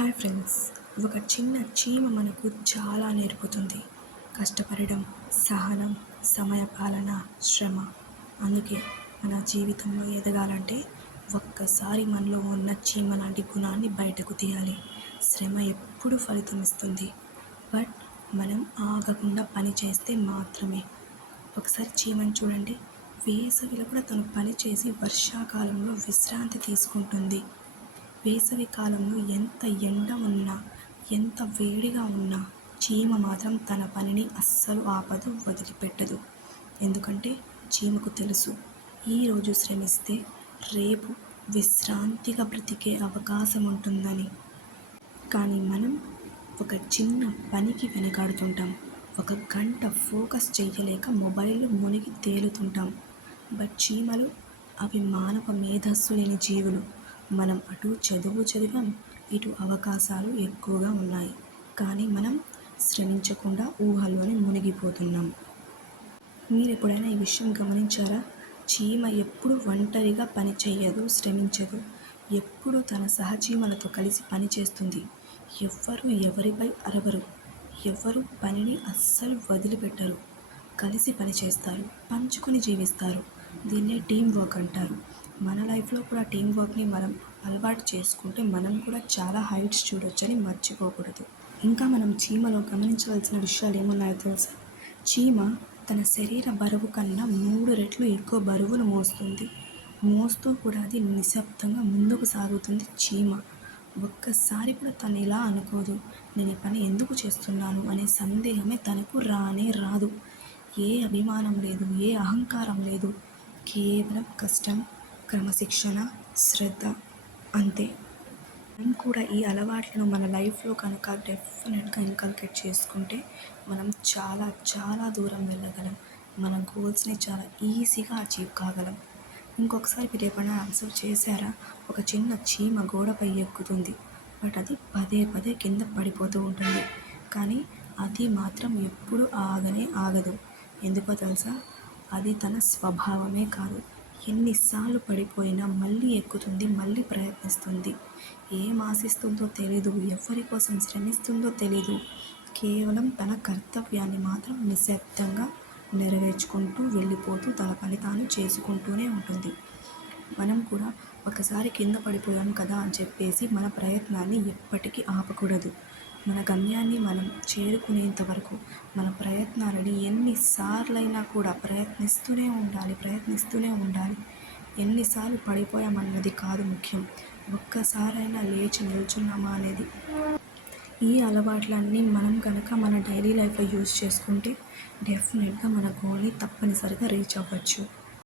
Hi friends. ఒక చిన్న చీమ మనకు చాలా నేర్పుతుంది. కష్టపడడం, సహనం, సమయపాలన, శ్రమ. అందుకే మన జీవితంలో ఎదగాలంటే ఒక్కసారి మనలో ఉన్న చీమ లాంటి గుణాన్ని బయటకు తీయాలి. శ్రమ ఎప్పుడు ఫలితం ఇస్తుంది, బట్ మనం ఆగకుండా పని చేస్తే మాత్రమే. ఒకసారి చీమని చూడండి. వేసవిలో కూడా తను పని చేసి వర్షాకాలంలో విశ్రాంతి తీసుకుంటుంది. వేసవి కాలంలో ఎంత ఎండ ఉన్నా, ఎంత వేడిగా ఉన్నా చీమ మాత్రం తన పనిని అస్సలు ఆపదు, వదిలిపెట్టదు. ఎందుకంటే చీమకు తెలుసు, ఈరోజు శ్రమిస్తే రేపు విశ్రాంతిగా బ్రతికే అవకాశం ఉంటుందని. కానీ మనం ఒక చిన్న పనికి వెనకాడుతుంటాం. ఒక గంట ఫోకస్ చేయలేక మొబైల్ మునిగి తేలుతుంటాం. బట్ చీమలు అవి మానవ మేధస్సు లేని జీవులు. మనం అటు చదువు చదివాం, ఇటు అవకాశాలు ఎక్కువగా ఉన్నాయి. కానీ మనం శ్రమించకుండా ఊహల్లోనే మునిగిపోతున్నాం. మీరు ఎప్పుడైనా ఈ విషయం గమనించారా? చీమ ఎప్పుడు ఒంటరిగా పని చేయదు, శ్రమించదు. ఎప్పుడు తన సహచీమలతో కలిసి పని చేస్తుంది. ఎవ్వరు ఎవరిపై అరవరు. ఎవ్వరు పనిని అస్సలు వదిలిపెట్టరు. కలిసి పని చేస్తారు, పంచుకొని జీవిస్తారు. దీన్నే టీం వర్క్ అంటారు. మన లైఫ్లో కూడా టీం వర్క్ని మనం అలవాటు చేసుకుంటే మనం కూడా చాలా హైట్స్ చూడొచ్చని మర్చిపోకూడదు. ఇంకా మనం చీమలో గమనించవలసిన విషయాలు ఏమున్నాయో తెలుసా? చీమ తన శరీర బరువు కన్నా 3 రెట్లు ఎక్కువ బరువును మోస్తుంది. మోస్తూ కూడా అది నిశ్శబ్దంగా ముందుకు సాగుతుంది. చీమ ఒక్కసారి కూడా తను ఇలా అనుకోదు, నేను ఈ పని ఎందుకు చేస్తున్నాను అనే సందేహమే తనకు రానే రాదు. ఏ అభిమానం లేదు, ఏ అహంకారం లేదు. కేవలం కష్టం, క్రమశిక్షణ, శ్రద్ధ, అంతే. మనం కూడా ఈ అలవాట్లను మన లైఫ్లో కనుక డెఫినెట్గా ఇన్కల్కేట్ చేసుకుంటే మనం చాలా చాలా దూరం వెళ్ళగలం. మన గోల్స్ని చాలా ఈజీగా అచీవ్ కాగలం. ఇంకొకసారి మీరు ఎప్పుడైనా అబ్జర్వ్ చేశారా? ఒక చిన్న చీమ గోడపై ఎక్కుతుంది, బట్ అది పదే పదే కింద పడిపోతూ ఉంటుంది. కానీ అది మాత్రం ఎప్పుడు ఆగనే ఆగదు. ఎందుకో తెలుసా? అది తన స్వభావమే కాదు. ఎన్నిసార్లు పడిపోయినా మళ్ళీ ఎక్కుతుంది, మళ్ళీ ప్రయత్నిస్తుంది. ఏం ఆశిస్తుందో తెలీదు, ఎవరి కోసం శ్రమిస్తుందో తెలీదు. కేవలం తన కర్తవ్యాన్ని మాత్రం నిశ్శబ్దంగా నెరవేర్చుకుంటూ వెళ్ళిపోతూ తన పని తాను చేసుకుంటూనే ఉంటుంది. మనం కూడా ఒకసారి కింద పడిపోయాం కదా అని చెప్పేసి మన ప్రయత్నాన్ని ఎప్పటికీ ఆపకూడదు. మన గమ్యాన్ని మనం చేరుకునేంత వరకు మన ప్రయత్నాలని ఎన్నిసార్లైనా కూడా ప్రయత్నిస్తూనే ఉండాలి. ఎన్నిసార్లు పడిపోయామన్నది కాదు ముఖ్యం, ఒక్కసారైనా లేచి నిల్చున్నామా అనేది. ఈ అలవాట్లన్నీ మనం కనుక మన డైలీ లైఫ్లో యూజ్ చేసుకుంటే డెఫినెట్గా మన గోల్ని తప్పనిసరిగా రీచ్ అవ్వచ్చు.